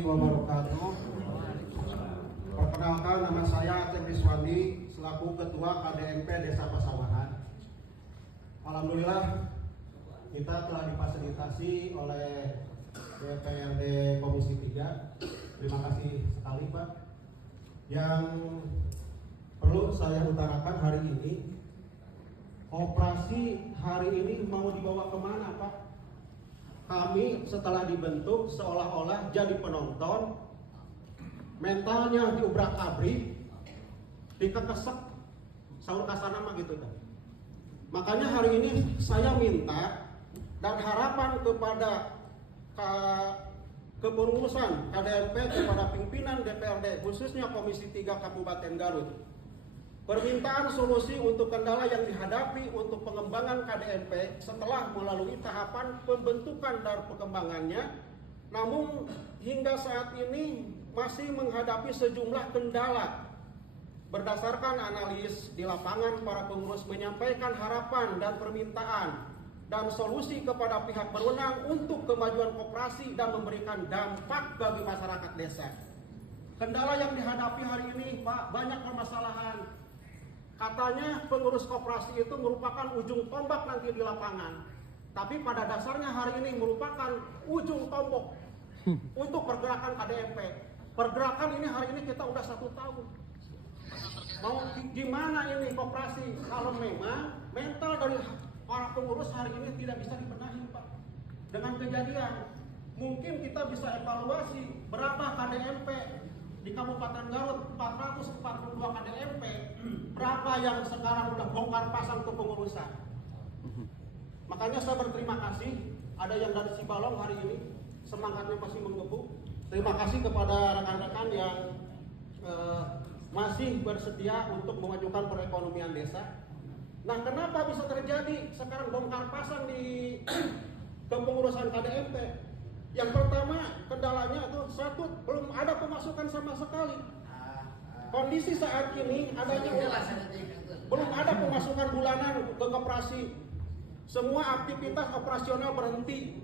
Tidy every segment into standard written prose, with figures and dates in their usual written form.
warahmatullahi wabarakatuh. Perkenalkan, nama saya Acep Riswandi selaku Ketua KDMP Desa Pasawahan. Alhamdulillah kita telah difasilitasi oleh DPRD Komisi 3. Terima kasih sekali Pak. Yang perlu saya utarakan hari ini, operasi hari ini mau dibawa kemana Pak? Kami setelah dibentuk seolah-olah jadi penonton, mentalnya diubrak-abrik, dikekesek, saur kasana mah gitu kan. Makanya hari ini saya minta dan harapan kepada kepengurusan KDMP, kepada pimpinan DPRD khususnya Komisi 3 Kabupaten Garut, permintaan solusi untuk kendala yang dihadapi untuk pengembangan KDMP setelah melalui tahapan pembentukan dan perkembangannya, namun hingga saat ini masih menghadapi sejumlah kendala. Berdasarkan analis di lapangan, para pengurus menyampaikan harapan dan permintaan dan solusi kepada pihak berwenang untuk kemajuan koperasi dan memberikan dampak bagi masyarakat desa. Kendala yang dihadapi hari ini Pak, banyak permasalahan. Katanya pengurus koperasi itu merupakan ujung tombak nanti di lapangan. Tapi pada dasarnya hari ini merupakan ujung tombak untuk pergerakan KDMP. Pergerakan ini hari ini kita udah 1 tahun. Mau gimana ini koperasi kalau memang mental dari para pengurus hari ini tidak bisa dibenahi Pak. Dengan kejadian, mungkin kita bisa evaluasi berapa KDMP di Kabupaten Garut, 442 KDMP, berapa yang sekarang udah bongkar pasang kepengurusan. Makanya saya berterima kasih, ada yang dari Sibalong hari ini, semangatnya masih menggebu. Terima kasih kepada rekan-rekan yang masih bersedia untuk memajukan perekonomian desa. Nah, kenapa bisa terjadi sekarang bongkar pasang di kepengurusan KDMP? Yang pertama, kendalanya itu satu, belum ada pemasukan sama sekali. Kondisi saat ini belum ada pemasukan bulanan ke koperasi. Semua aktivitas operasional berhenti.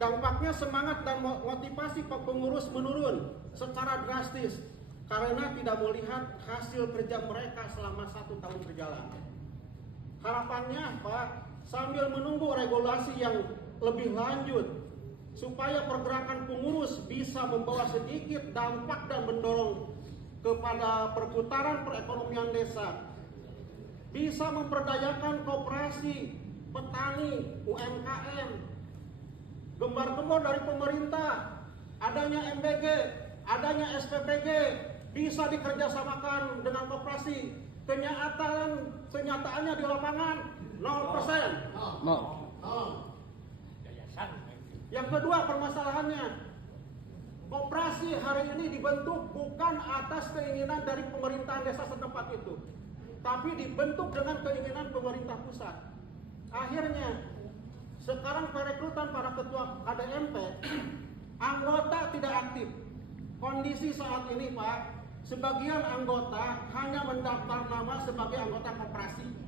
Dampaknya semangat dan motivasi pengurus menurun secara drastis karena tidak melihat hasil kerja mereka selama 1 tahun berjalan. Harapannya Pak, sambil menunggu regulasi yang lebih lanjut, supaya pergerakan pengurus bisa membawa sedikit dampak dan mendorong kepada perputaran perekonomian desa, bisa memperdayakan koperasi, petani, UMKM, gembar-gembor dari pemerintah, adanya MBG, adanya SPPG, bisa dikerjasamakan dengan koperasi. Kenyataannya di lapangan 0%. Yang kedua permasalahannya, koperasi hari ini dibentuk bukan atas keinginan dari pemerintahan desa setempat itu, tapi dibentuk dengan keinginan pemerintah pusat. Akhirnya sekarang perekrutan para ketua KDMP, anggota tidak aktif. Kondisi saat ini Pak, sebagian anggota hanya mendaftar nama sebagai anggota koperasi,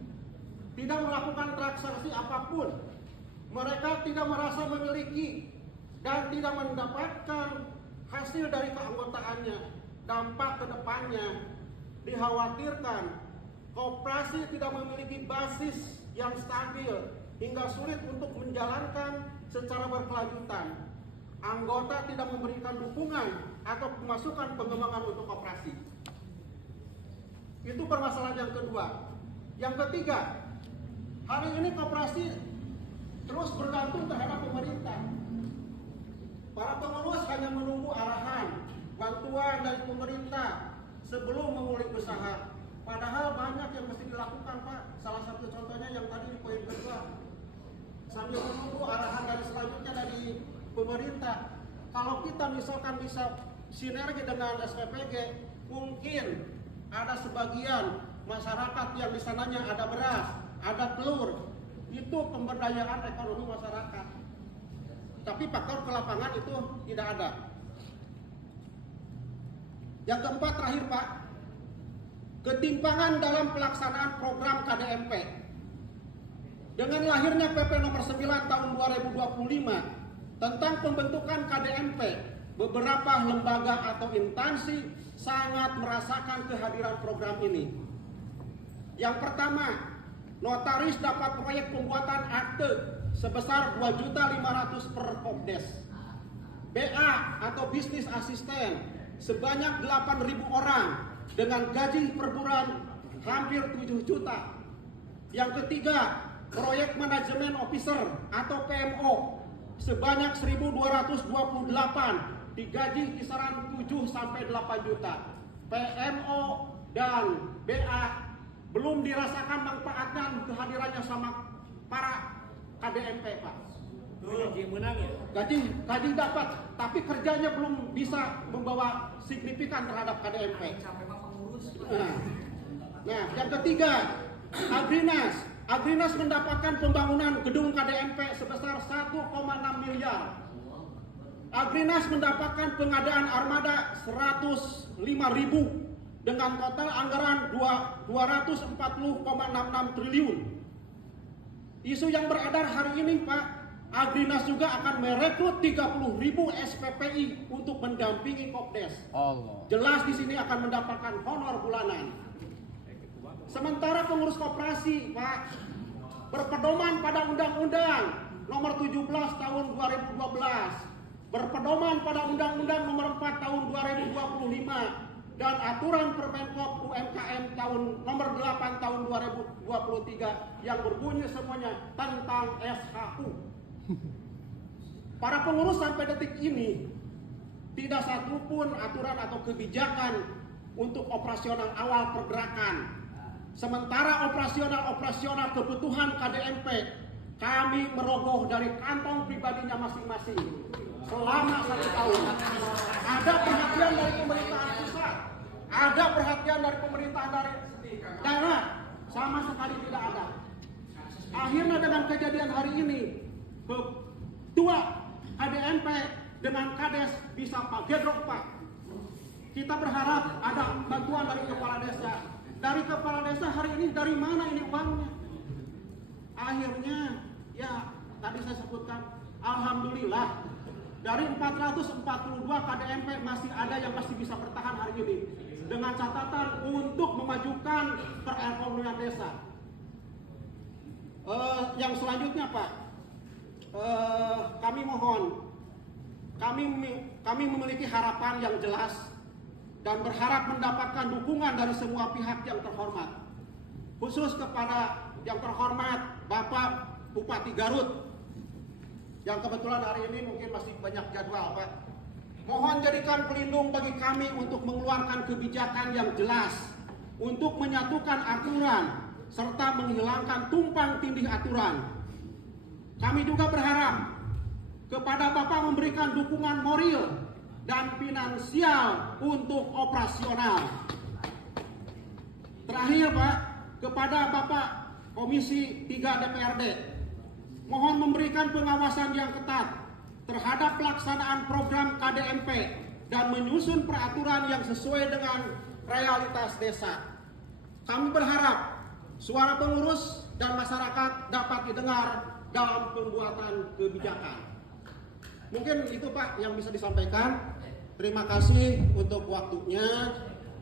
tidak melakukan transaksi apapun. Mereka tidak merasa memiliki dan tidak mendapatkan hasil dari keanggotaannya. Dampak ke depannya dikhawatirkan koperasi tidak memiliki basis yang stabil hingga sulit untuk menjalankan secara berkelanjutan. Anggota tidak memberikan dukungan atau pemasukan pengembangan untuk koperasi. Itu permasalahan yang kedua. Yang ketiga, hari ini koperasi terus bergantung terhadap pemerintah. Para pengurus hanya menunggu arahan, bantuan dari pemerintah sebelum memulai usaha. Padahal banyak yang mesti dilakukan Pak. Salah satu contohnya yang tadi di poin kedua, sambil menunggu arahan dari selanjutnya dari pemerintah. Kalau kita misalkan bisa sinergi dengan SPPG, mungkin ada sebagian masyarakat yang di sananya ada beras, ada telur, itu pemberdayaan ekonomi masyarakat. Tapi faktor ke lapangan itu tidak ada. Yang keempat terakhir Pak, ketimpangan dalam pelaksanaan program KDMP. Dengan lahirnya PP nomor 9 tahun 2025 tentang pembentukan KDMP beberapa lembaga atau instansi sangat merasakan kehadiran program ini. Yang pertama, notaris dapat proyek pembuatan akte sebesar 2.500.000 per Kopdes. BA atau bisnis asisten sebanyak 8.000 orang dengan gaji per bulan hampir 7 juta. Yang ketiga, proyek manajemen officer atau PMO sebanyak 1.228 digaji kisaran 7 sampai 8 juta. PMO dan BA belum dirasakan manfaatnya kehadirannya sama para KDMP, Pak. Gaji menang ya? Gaji dapat, tapi kerjanya belum bisa membawa signifikan terhadap KDMP. Nah, yang ketiga, Agrinas mendapatkan pembangunan gedung KDMP sebesar 1,6 miliar. Agrinas mendapatkan pengadaan armada 105.000 dengan total anggaran 240,66 triliun. Isu yang beredar hari ini, Pak, Agrinas juga akan merekrut 30.000 SPPI untuk mendampingi Kopdes. Jelas di sini akan mendapatkan honor bulanan. Sementara pengurus koperasi, Pak, berpedoman pada Undang-Undang Nomor 17 Tahun 2012, berpedoman pada Undang-Undang Nomor 4 Tahun 2025 dan Aturan Permenkop UMKM Nomor 8 Tahun 2023 yang berbunyi semuanya tentang SHU. Para pengurus sampai detik ini tidak satupun aturan atau kebijakan untuk operasional awal pergerakan. Sementara operasional kebutuhan KDMP kami merogoh dari kantong pribadinya masing-masing selama 1 tahun. Ada perhatian dari pemerintahan pusat, ada perhatian dari pemerintahan dari daerah, sama sekali tidak ada. Akhirnya dengan kejadian hari ini, ketua KDMP dengan Kades bisa Pak Gedrok, Pak. Kita berharap ada bantuan dari kepala desa. Dari kepala desa hari ini dari mana ini uangnya? Akhirnya ya tadi saya sebutkan, alhamdulillah dari 442 KDMP masih ada yang masih bisa bertahan hari ini dengan catatan untuk memajukan perekonomian desa. Yang selanjutnya, Pak, kami mohon, kami memiliki harapan yang jelas dan berharap mendapatkan dukungan dari semua pihak yang terhormat, khusus kepada yang terhormat Bapak Bupati Garut yang kebetulan hari ini mungkin masih banyak jadwal, Pak. Mohon jadikan pelindung bagi kami untuk mengeluarkan kebijakan yang jelas untuk menyatukan aturan serta menghilangkan tumpang tindih aturan. Kami juga berharap kepada Bapak memberikan dukungan moral dan finansial untuk operasional. Terakhir, Pak, kepada Bapak Komisi 3 DPRD, mohon memberikan pengawasan yang ketat terhadap pelaksanaan program KDMP dan menyusun peraturan yang sesuai dengan realitas desa. Kami berharap suara pengurus dan masyarakat dapat didengar dalam pembuatan kebijakan. Mungkin itu, Pak, yang bisa disampaikan. Terima kasih untuk waktunya.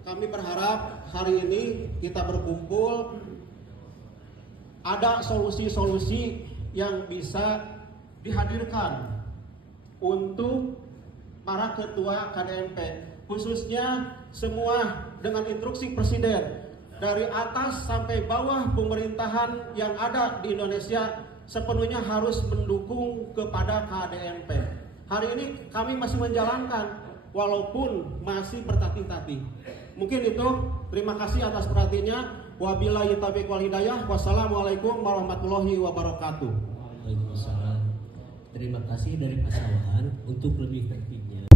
Kami berharap hari ini kita berkumpul ada solusi-solusi yang bisa dihadirkan untuk para ketua KDMP, khususnya semua dengan instruksi Presiden dari atas sampai bawah pemerintahan yang ada di Indonesia sepenuhnya harus mendukung kepada KDMP. Hari ini kami masih menjalankan walaupun masih bertatih-tatih. Mungkin itu, terima kasih atas perhatiannya. Wabillahi taufiq wal hidayah. Wassalamualaikum warahmatullahi wabarakatuh. Waalaikumsalam. Terima kasih dari Pak Sawan. Untuk lebih efektifnya